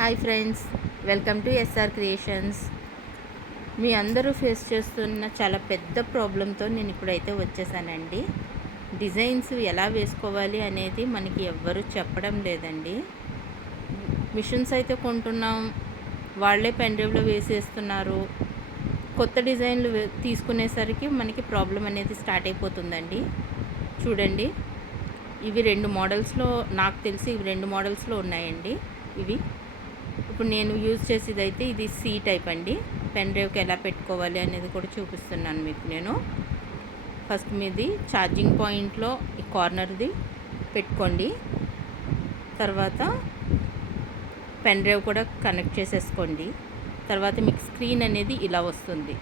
Hi friends, welcome to SR creations. మీ అందరూ face చేస్తున్న చాలా పెద్ద ప్రాబ్లంతో నేను ఇప్పుడైతే వచ్చేసానండి. డిజైన్స్ ఎలా వేసుకోవాలి అనేది మనకి ఎవ్వరూ చెప్పడం లేదండి. మిషన్స్ అయితే కొంటున్నాం, వాళ్ళే పెన్ డ్రైవ్లో వేసేస్తున్నారు. కొత్త డిజైన్లు తీసుకునేసరికి మనకి ప్రాబ్లం అనేది స్టార్ట్ అయిపోతుందండి. చూడండి, ఇవి రెండు మోడల్స్లో, నాకు తెలిసి ఇవి రెండు మోడల్స్లో ఉన్నాయండి. ఇవి ఇప్పుడు నేను యూజ్ చేసేదైతే ఇది సి టైప్ అండి. పెన్ డ్రైవ్కి ఎలా పెట్టుకోవాలి అనేది కూడా చూపిస్తున్నాను మీకు. నేను ఫస్ట్ మీది ఛార్జింగ్ పాయింట్లో ఈ కార్నర్ది పెట్టుకోండి. తర్వాత పెన్ డ్రైవ్ కూడా కనెక్ట్ చేసేసుకోండి. తర్వాత మీకు స్క్రీన్ అనేది ఇలా వస్తుంది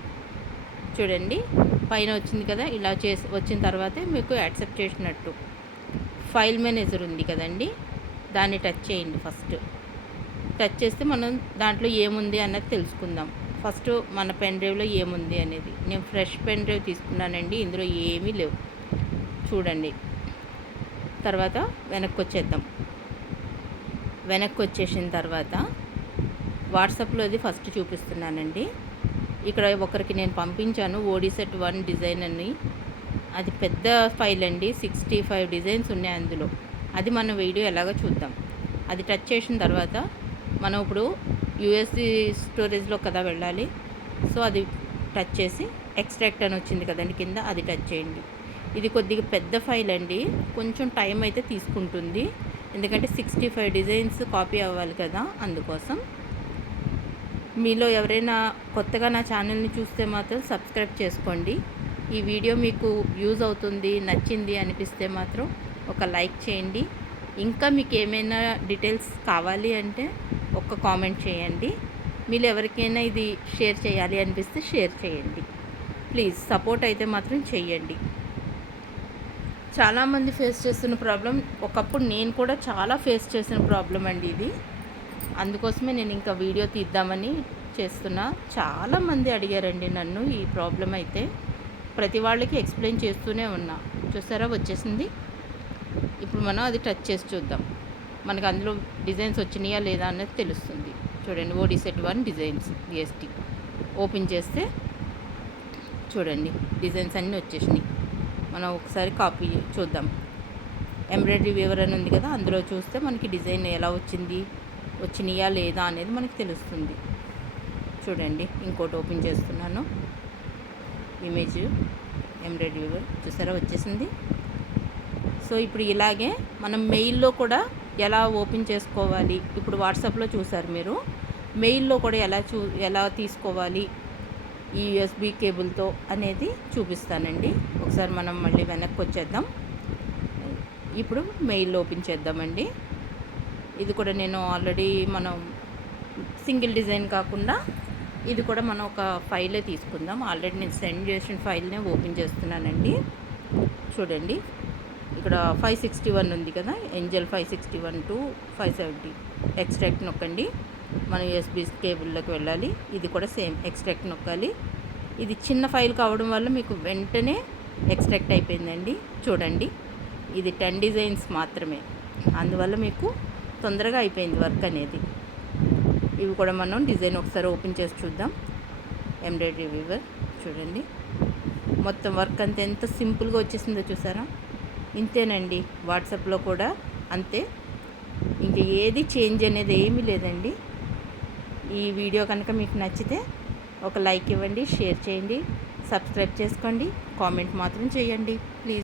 చూడండి, పైన వచ్చింది కదా. ఇలా వచ్చిన తర్వాతే మీకు యాక్సెప్ట్ చేసినట్టు ఫైల్ మేనేజర్ ఉంది కదండి, దాన్ని టచ్ చేయండి. ఫస్ట్ టచ్ చేస్తే మనం దాంట్లో ఏముంది అన్నది తెలుసుకుందాం. ఫస్ట్ మన పెన్ డ్రైవ్లో ఏముంది అనేది. నేను ఫ్రెష్ పెన్ డ్రైవ్ తీసుకున్నానండి, ఇందులో ఏమీ లేవు చూడండి. తర్వాత వెనక్కి వచ్చేద్దాం. వెనక్కి వచ్చేసిన తర్వాత వాట్సాప్లోది ఫస్ట్ చూపిస్తున్నానండి. ఇక్కడ ఒకరికి నేను పంపించాను ఓడిసెట్ 1 డిజైన్ అని. అది పెద్ద ఫైల్ అండి, 65 డిజైన్స్ ఉన్నాయి అందులో. అది మన వీడియో ఎలాగో చూద్దాం. అది టచ్ చేసిన తర్వాత మనం ఇప్పుడు యూఎస్బి స్టోరేజ్లో కదా వెళ్ళాలి. సో అది టచ్ చేసి ఎక్స్ట్రాక్ట్ అని వచ్చింది కదండి కింద, అది టచ్ చేయండి. ఇది కొద్దిగా పెద్ద ఫైల్ అండి, కొంచెం టైం అయితే తీసుకుంటుంది, ఎందుకంటే 65 డిజైన్స్ కాపీ అవ్వాలి కదా, అందుకోసం. మీలో ఎవరైనా కొత్తగా నా ఛానల్ని చూస్తే మాత్రం సబ్స్క్రైబ్ చేసుకోండి. ఈ వీడియో మీకు యూజ్ అవుతుంది, నచ్చింది అనిపిస్తే మాత్రం ఒక లైక్ చేయండి. ఇంకా మీకు ఏమైనా డీటెయిల్స్ కావాలి అంటే ఒక్క కామెంట్ చేయండి. మీరు ఎవరికైనా ఇది షేర్ చేయాలి అనిపిస్తే షేర్ చేయండి. ప్లీజ్ సపోర్ట్ అయితే మాత్రం చేయండి. చాలామంది ఫేస్ చేస్తున్న ప్రాబ్లం, ఒకప్పుడు నేను కూడా చాలా ఫేస్ చేసిన ప్రాబ్లం అండి ఇది. అందుకోసమే నేను ఇంకా వీడియో తీద్దామని చేస్తున్నా. చాలామంది అడిగారండి నన్ను ఈ ప్రాబ్లం అయితే. ప్రతి వాళ్ళకి ఎక్స్ప్లెయిన్ చేస్తూనే ఉన్నా. చూసారా వచ్చేసింది. ఇప్పుడు మనం అది టచ్ చేసి చూద్దాం, మనకు అందులో డిజైన్స్ వచ్చినాయా లేదా అనేది తెలుస్తుంది. చూడండి, ఓడిసెట్ 1 డిజైన్స్ డిఎస్టీ ఓపెన్ చేస్తే చూడండి డిజైన్స్ అన్నీ వచ్చేసినాయి. మనం ఒకసారి కాపీ చూద్దాం. ఎంబ్రాయిడరీ వీవర్ అని ఉంది కదా, అందులో చూస్తే మనకి డిజైన్ ఎలా వచ్చినాయా లేదా అనేది మనకి తెలుస్తుంది. చూడండి, ఇంకోటి ఓపెన్ చేస్తున్నాను. ఇమేజ్ ఎంబ్రాయిడరీ వీవర్ చూసారా వచ్చేసింది. సో ఇప్పుడు ఇలాగే మనం మెయిల్లో కూడా ఎలా ఓపెన్ చేసుకోవాలి, ఇప్పుడు వాట్సాప్లో చూసారు మీరు, మెయిల్లో కూడా ఎలా తీసుకోవాలి ఈ యూఎస్బి కేబుల్తో అనేది చూపిస్తానండి. ఒకసారి మనం మళ్ళీ వెనక్కి వచ్చేద్దాం. ఇప్పుడు మెయిల్లో ఓపెన్ చేద్దామండి. ఇది కూడా నేను ఆల్రెడీ మనం సింగిల్ డిజైన్ కాకుండా ఇది కూడా మనం ఒక ఫైలే తీసుకుందాం. ఆల్రెడీ నేను సెండ్ చేసిన ఫైల్నే ఓపెన్ చేస్తున్నానండి. చూడండి, ఇక్కడ 561 ఉంది కదా, ఏంజల్ 561 to 570 ఎక్స్ట్రాక్ట్ నొక్కండి. మనం యూఎస్బీ కేబుల్లోకి వెళ్ళాలి. ఇది కూడా సేమ్ ఎక్స్ట్రాక్ట్ నొక్కాలి. ఇది చిన్న ఫైల్ కావడం వల్ల మీకు వెంటనే ఎక్స్ట్రాక్ట్ అయిపోయిందండి. చూడండి, ఇది 10 డిజైన్స్ మాత్రమే, అందువల్ల మీకు తొందరగా అయిపోయింది వర్క్ అనేది. ఇవి కూడా మనం డిజైన్ ఒకసారి ఓపెన్ చేసి చూద్దాం. ఎంబ్రాయిడరీ వీవర్ చూడండి, మొత్తం వర్క్ అంతా ఎంత సింపుల్గా వచ్చేసిందో చూసారా. ఇంతేనండి, వాట్సాప్లో కూడా అంతే, ఇంక ఏది చేంజ్ అనేది ఏమీ లేదండి. ఈ వీడియో కనుక మీకు నచ్చితే ఒక లైక్ ఇవ్వండి, షేర్ చేయండి, సబ్స్క్రైబ్ చేసుకోండి, కామెంట్ మాత్రం చేయండి ప్లీజ్.